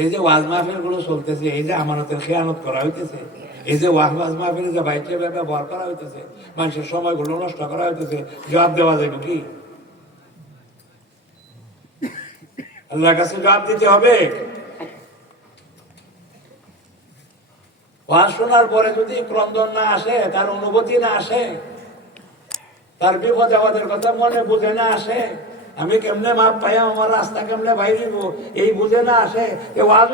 এই যে ওয়াজ মাহফিলগুলো চলতেছে, এই যে আমানতের খেয়ানত করা হইতেছে, এই যে ওয়াজ ওয়াজ মাহফিলে যে বাইকে ব্যবহার করা হইতেছে, মানুষের সময়গুলো নষ্ট করা হইতেছে, জবাব দেওয়া যাবে কি? আল্লাহর কাছে জবাব দিতে হবে। ওয়াজ শোনার পরে যদি ক্রন্দন না আসে, তার অনুভূতি না আসে, তার বিপদ আমাদের কথা মনে বুঝে না আসে আমি কেমনে মাপ পাই আমার রাস্তা কেমনে বাইরিব এই বুঝে না আসে এ ওয়াজ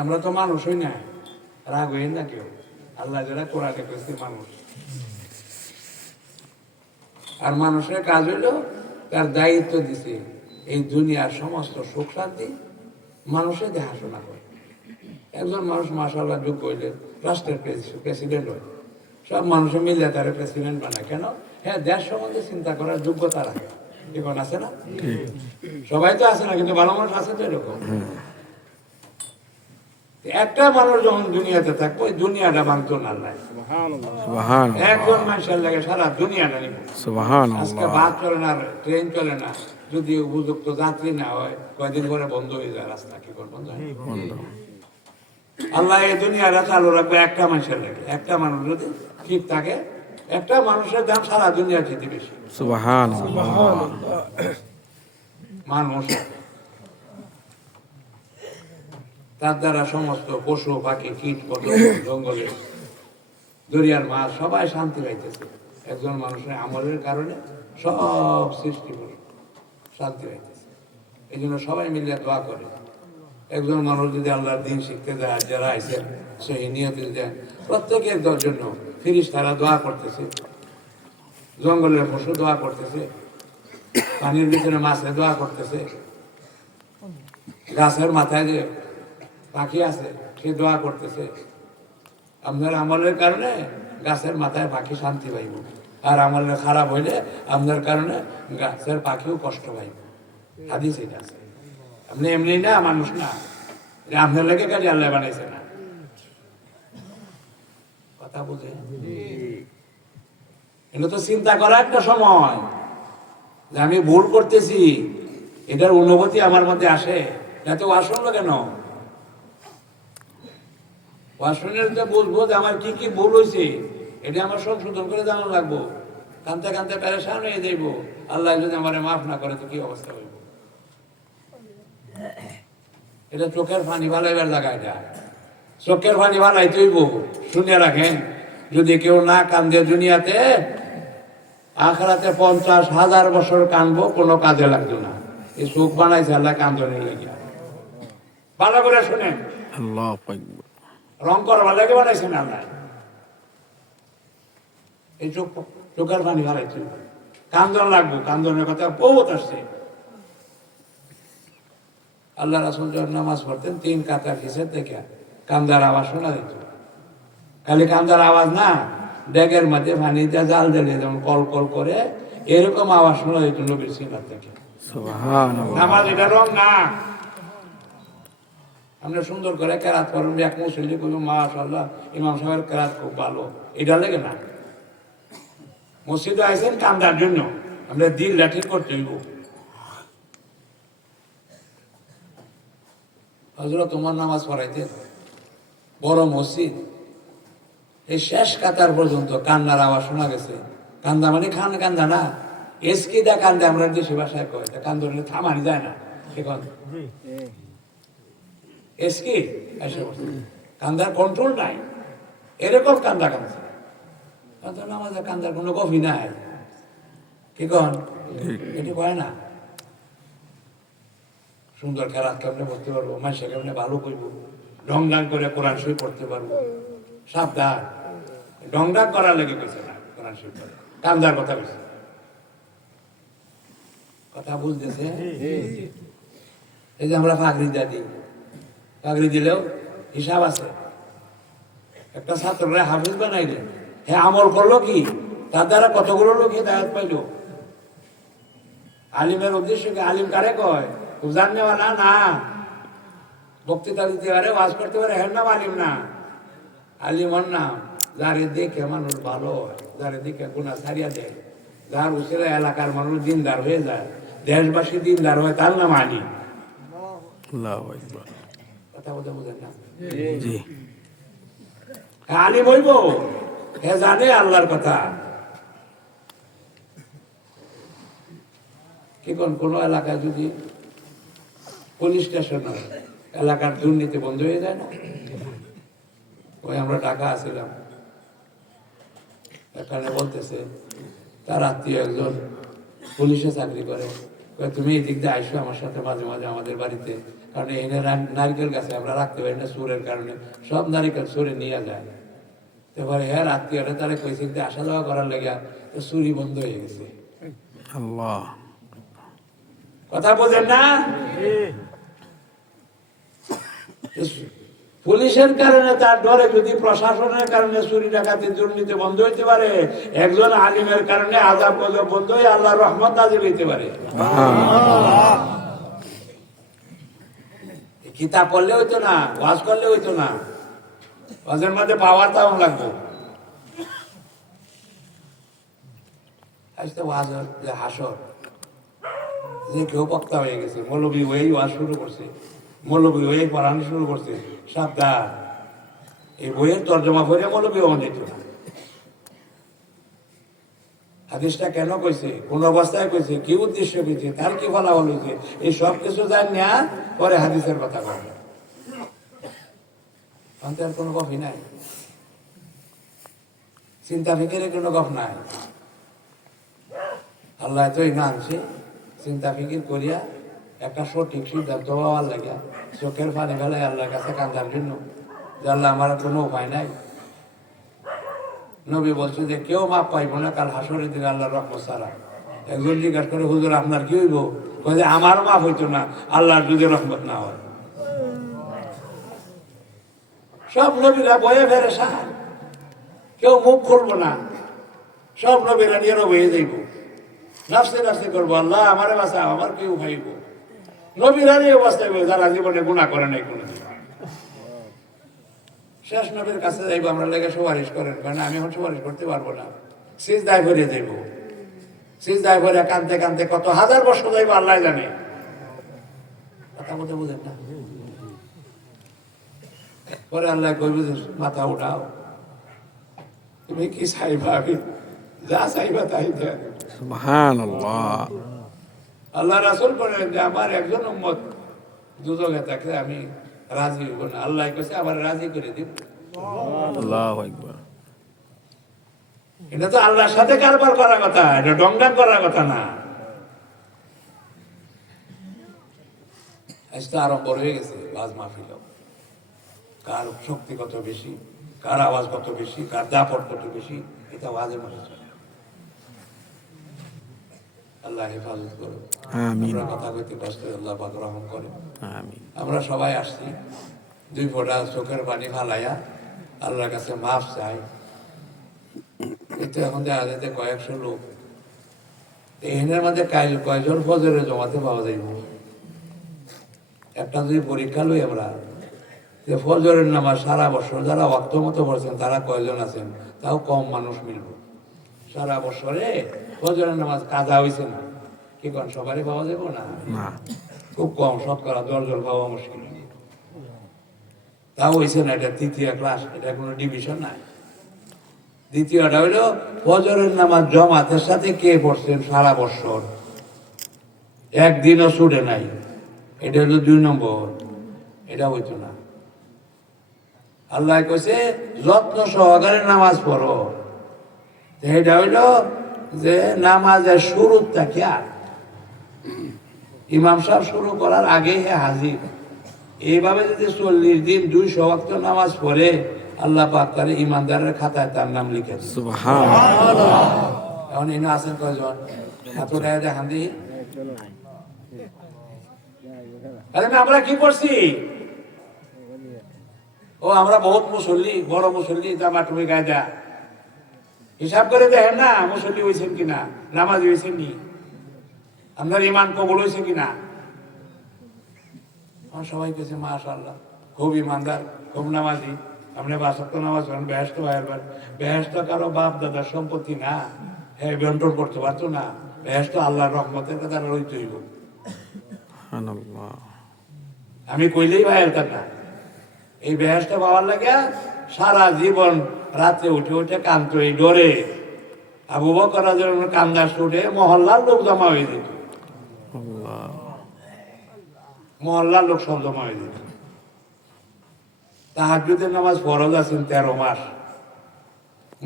আমরা তো মানুষই না। রাগ না কেউ। আল্লাহ মানুষ। আর মানুষের কাজ হইল তার দায়িত্ব দিছে। এই দুনিয়ার সমস্ত সুখ শান্তি মানুষের দেখাশোনা করে। একজন মানুষ মাসাল্লাহ যোগ্য হইলে রাষ্ট্রের প্রেসিডেন্ট হয় সব মানুষে মিলে তার প্রেসিডেন্ট বানায়। কেন? হ্যাঁ দেশ সম্বন্ধে চিন্তা করার যোগ্যতা রাখে। এখন আছে না? সবাই তো আছে না কিন্তু ভালো মানুষ আছে তো এরকম। একটা মানুষ যখন দুনিয়াতে থাকব ওই দুনিয়াটা ভাঙতো না একজন মানুষের লাগে সারা দুনিয়াটা নিব। আজকে বাস চলে না ট্রেন চলে না যদি উপযুক্ত যাত্রী না হয় কয়দিন পরে বন্ধ হয়ে যায় রাস্তা কি করে বন্ধ হয়? আল্লাহ এই দুনিয়াটা চালু রাখবে একটা মানুষের লাগে একটা মানুষ যদি ঠিক থাকে একটা মানুষের দাম সারা দুনিয়ার চেয়ে বেশি। মানুষ তার দ্বারা সমস্ত পশু পাখি কীট পতঙ্গ জঙ্গলে দরিয়ার মাছ সবাই শান্তি পাইতেছে। একজন মানুষের আমলের কারণে সব সৃষ্টি করে শান্তি পাইতেছে। এই জন্য সবাই মিলে দোয়া করে। একজন মানুষ যদি আল্লাহর দিন শিখতে আর যারা আইসে সেই নিয়তে দেন প্রত্যেকের জন্য ফিরিস তারা দোয়া করতেছে, জঙ্গলের পশু দোয়া করতেছে, পানির ভিতরে মাছে দোয়া করতেছে, গাছের মাথায় যে পাখি আছে, সে দোয়া করতেছে। আপনার আমলের কারণে গাছের মাথায় পাখি শান্তি পাইব। আর আমলের খারাপ হইলে আপনার কারণে গাছের পাখিও কষ্ট পাইব হাদিস এটা আছে। আপনি এমনি না, মানুষ না। আপনার লেগে কাজে আল্লাহ বানাইছে না। কথা বুঝে এটা তো চিন্তা করা একটা সময়। যে আমি ভুল করতেছি, এটার অনুভূতি আমার মধ্যে আসে। না তো আসল কেন? ওয়াশরুমের যে বুঝব যে আমার কি কি ভুল হয়েছে এটা আমার সংশোধন করে জানা লাগবো। কানতে কানতে প্যারেশান হয়ে যাইব। আল্লাহ যদি আমার মাফ না করে তো কি অবস্থা হইব? এটা চোখের পানি ভালাইবার জায়গা এটা। চোখের পানি ভালাই তৈব শুনে রাখেন যদি কেউ না কান্দে দুনিয়াতে আখরাতে পঞ্চাশ হাজার বছর কানবো কোনো কাজে লাগতো না। এই চোখ বানাইছে আল্লাহ কান্দনের লেগে ভালো করে শুনেন। রং করবার লাগে বানাইছে না আল্লাহ। এই চোখ চোখের পানি হারাইছে কান্দন লাগবো কান্দনের কথা বহুত আসছে। আল্লাহ রাসুল যখন নামাজ পড়তেন তিন কাতার কিসের থেকে কান্দার আওয়াজ শোনা দিত খালি কান্দার আওয়াজ না ডেগের মধ্যে পানি দিয়ে জাল দিলে যেমন কল কল করে এরকম আওয়াজ শোনা দিত নবীর সিনার থেকে। নামাজ এটা রং না। আমরা সুন্দর করে কেরাত করুন এক মুসল্লি করব মাশাল্লাহ ইমাম সাহেবের কেরাত খুব ভালো। এটা লেগে না। মসজিদে আইসেন কান্দার জন্য। আমরা দিল লাঠি করতে হইব। তোমার নামাজ পড়াইতে বড় মসজিদ। এই শেষ কাতার পর্যন্ত কান্নার আওয়াজ শোনা গেছে। কান্দা মানে খান কান্দা না। এসকি দা কান্দে আমরা দেশি ভাষায় কয়। তা কান্দনে থামানি যায় না এখন। এসকি? কান্দার কন্ট্রোল নাই। এরকম কান্দা কান্দা। কান্দা আমাদের কান্দার কোনো কফি নাই। কি কন? এটি কয় না? সুন্দর খেলাত কেমনে পড়তে পারব? মানুষের কেমনে ভালো করব ডং ডাং করে কোরআন শরীফ পড়তে পারব? সাবধান। ডং ডাং করার লেগে কইছে না কোরআন শরীফ পড়ে। কান্দার কথা কইছে। কথা বুঝতেছে? এই যে আমরা ফাগরি দিয়া দিই চাকরি দিলেও হিসাব আছে। একটা ছাত্ররা হাফিজ বানাইলে হ্যাঁ আমল করল কি? তার দ্বারা কতগুলো লোক হেদায়ত পাইলো? আলিমের উদ্দেশ্য কি? আলিম কারে কয়? নেওয়ালা না বক্তৃতা দিতে পারে ওয়াজ করতে পারে হ্যাঁ নাম আলিম না। আলিমর নাম। যারে দেখে মানুষ ভালো হয় যারে দেখে গুণা সারিয়া দেয় যার উচিরা এলাকার মানুষ দিনদার হয়ে যায় দেশবাসী দিনদার হয় তার নাম আলী আল্লাহু কথা বলতে বুঝেন না? জি। আলী বইব হে জানে আল্লাহর কথা। কি কোন কোন এলাকায় যদি পুলিশ স্টেশন এলাকার দুর্নীতি বন্ধ হয়ে যায় না? ওই আমরা ঢাকা আসছিলাম এখানে বলতেছে, তার আত্মীয় একজন পুলিশে চাকরি করে। তুমি এই দিক দিয়ে আইসো আমার সাথে মাঝে মাঝে আমাদের বাড়িতে। কারণ এখানে রা- নারকেল গাছে আমরা রাখতে পারি না, সুরের কারণে। সব নারিকেল সুরে নিয়ে যায়। এবারে হ্যাঁ আত্মীয়রা তারা কইছে যে আসা যাওয়া করার লেগে তো চুরি বন্ধ হয়ে গেছে। আল্লাহ। কথা বোঝেন না? পুলিশের কারণে তার ডরে যদি প্রশাসনের কারণে চুরি ডাকাতি দুর্নীতি বন্ধ হইতে পারে একজন আলিমের কারণে আজাব গজব বন্ধ হয়ে আল্লাহ রহমত নাজিল হইতে পারে। কিতাব পড়লে হইতো না ওয়াজ করলে হইতো না। ওয়াজের মধ্যে পাওয়ার তেমন লাগতো আজকে হাদিসটা কেন কইছে, কোন অবস্থায় কইছে, কি উদ্দেশ্য কইছে, তার কি ফলাফল হয়েছে এই সব কিছু জান না পরে হাদিসের কথা বলে। অন্তর কোনো কফি নাই। চিন্তা ফিকিরে কোনো গপ নাই। আল্লাহ তো না আনছে চিন্তা ফিকির করিয়া একটা সঠিক সিদ্ধান্ত হওয়ার লাগে চোখের পানি ফেলাই আল্লাহর কাছে কান্দার জন্য। যে আল্লাহ আমার কোনো উপায় নাই। নবী বলছে যে কেউ মাপ পাইব না, কাল হাসরের দিন আল্লাহর রহমত ছাড়া। একজন জিজ্ঞাসা করে, হুজুর, আপনার কি হইব? যে, আমার মাপ হইতো না, আল্লাহর যদি রহমত না হয়। সব নবীরা বয়ে ফেরে সার কেউ মুখ খুলবো না। সব নবীরা নিয়ে বয়ে যাইব। নাফসে নাফসে করব, আল্লাহ, আমারে বাসা আমার কেউ ভাইব। নবীরা নিয়ে বলে যারা জীবনে গুণা করে নাই কোনো শেষ নবীর কাছে যাইবো, আমরা লেগে সুপারিশ করেন, কারণ আমি এখন সুপারিশ করতে পারব না। সিজ দায় ভরে যাইব। সিজ দায় ভরে কানতে কানতে কত হাজার বছর যাইব, আল্লাহ জানে। কথা বলতে বুঝেন না। পরে আল্লাহ কইব মাথা উঠাও। তুমি কি চাইবা? আমি যা চাইবা তাই আল্লাহ রাসুল বলেন যে আমার একজন উম্মত দুজকে থাকলে আমি রাজি হইব না। আল্লাহ কাছে আবার রাজি করে দিব আল্লাহু এটা তো আল্লাহর সাথে কারবার করার কথা এটা ডংডাং করার কথা না। আজ তো আরম্ভ হয়ে গেছে বাজ মাহফিল কার শক্তি কত বেশি কার আওয়াজ কত বেশি কার দাপট কত বেশি এটা আওয়াজের মধ্যে চলে আল্লাহ হেফাজত করো আমরা কথা কইতে কষ্ট আল্লাহ পাক রহম করে আমরা সবাই আসছি দুই ফোঁটা চোখের পানি ফালাইয়া আল্লাহর কাছে মাফ চাই। কিন্তু এখন দেখা যাচ্ছে কয়েকশো লোক এখানের মধ্যে কাইল কয়জন ফজরে জমাতে পাওয়া যাইব? একটা যদি পরীক্ষা লই আমরা যে ফজরের নামাজ সারা বছর যারা অক্ত মতো পড়ছেন তারা কয়জন আছেন? তাও কম মানুষ মিলব। সারা বছরে ফজরের নামাজ কাজা হয়েছে না। কি কন সবারই পাওয়া যাব না? না। খুব কম শতকরা দশজন পাওয়া মুশকিল তাও হয়েছে না এটা তৃতীয় ক্লাস এটা কোনো ডিভিশন নাই। দ্বিতীয়টা হইল ফজরের নামাজ জমাতের সাথে কে পড়ছেন সারা বছর? একদিনও ছুটে নাই। এটা হলো দুই নম্বর। এটা হইতো না। আল্লাহ কইছে যত্ন সহকারে নামাজ পড়ো। এটা হইল যে নামাজের শুরুর থাকিয়া ইমাম সাহেব শুরু করার আগেই হে হাজির। এইভাবে যদি চল্লিশ দিন দুই ওয়াক্ত নামাজ পড়ে আল্লাহ পাক তার ইমানদারের খাতায় তার নাম লিখে এখন ইনো আছেন কয়জন? এতটা দেখান দি। আরে আমরা কি করছি ও আমরা বহুত মুসল্লি বড় মুসল্লি জামা টুপি গায়ে দেয়া হিসাব করে দেখেন না মুসল্লি হয়েছেন কিনা নামাজ হয়েছেন নি। আপনার ইমান কবল হয়েছে কিনা আমার সবাই কেছে মাশাল্লাহ খুব ইমানদার খুব নামাজি। আপনি বাসাত্ত নামাজ পড়েন বেহেস্ত ভাইয়ের বেহেস্ত কারও বাপ দাদার সম্পত্তি না হ্যাঁ বন্টন করতে পারতো না। বেহেস্ত আল্লাহর রহমতের কথা রইতে হইব। আমি কইলেই ভাইয়ের কথা এই বেহেস্ত পাওয়ার লাগে সারা জীবন রাতে উঠে উঠে কান্ত এই ডরে। আবু বকর কান্দার উঠে মহল্লার লোক জমা হয়ে যেত। মহল্লার লোক সব জমা হয়ে যেত। তাহাজুদের নামাজ ফরজ আছেন তেরো মাস।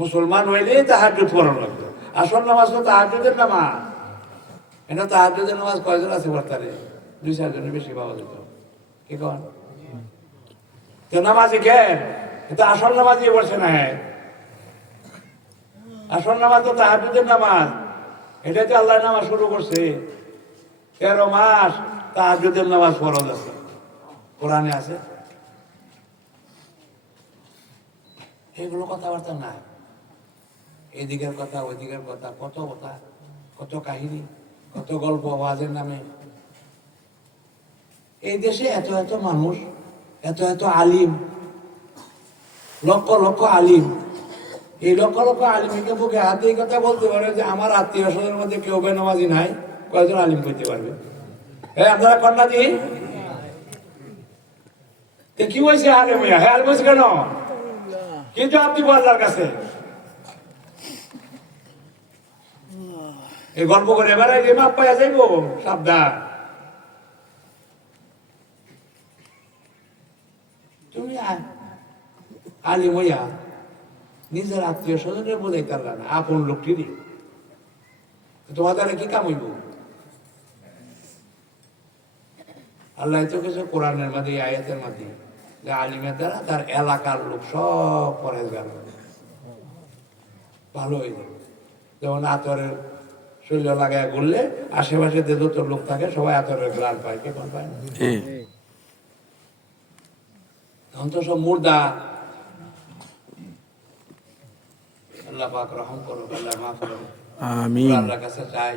মুসলমান হইলেই তাহাজুদ পড়ানো লাগতো। আসল নামাজ তো তাহাজুদের নামাজ। এটা তাহাজুদের নামাজ কয়জন আছে বর্তারে? দুই চারজনের বেশি পাওয়া যেত। কি কন তো নামাজি কেন? এটা আসল নামাজই বলছে না আসল নামাজ তো তাহাজুদের নামাজ। এটাতে আল্লাহ নামাজ শুরু করছে। তেরো মাস তাহাজুদের নামাজ ফরজ আছে। কোরআনে আছে। এগুলো কথাবার্তা নাই। এদিকের কথা, ওইদিকের কথা, কত কথা, কত কাহিনী, কত গল্প আওয়াজের নামে। এই দেশে এত এত মানুষ এত এত আলিম। লক্ষ লক্ষ আলিম। এই লক্ষ লক্ষ আলিমকে বুকে হাতে কথা বলতে পারে যে আমার আত্মীয় স্বজনের মধ্যে কেউ বেনামাজি নাই, কয়জন আলিম করতে পারবে? আপনারা কন্যা তে কি বলছে আরে ভাইয়া হ্যাঁ বলছে কেন? কিন্তু আপনি আল্লাহর কাছে? এই গল্প করে যে মাপ যাইব, সাবধান। আলিম হইয়া নিজের আত্মীয় স্বজনের বোঝাইতে পারলা না আপন লোকটিরই তোমাদের কি কাম হইব? আল্লাহ তো কিছু কোরআনের এই আয়াতের মধ্যে যে আলিমের দ্বারা তার এলাকার লোক সব পরেজগার হবে। ভালো হয়ে যাবে যেমন আতরের শরীর লাগায় ঘুরলে আশেপাশে যে যত লোক থাকে সবাই আতরের গ্রান পায় কে পায় না? জি। এখন তো সব মুর্দা আল্লাহ পাক রহম করুক আল্লাহ মাফ করুক। আমিন। আল্লাহর কাছে চাই।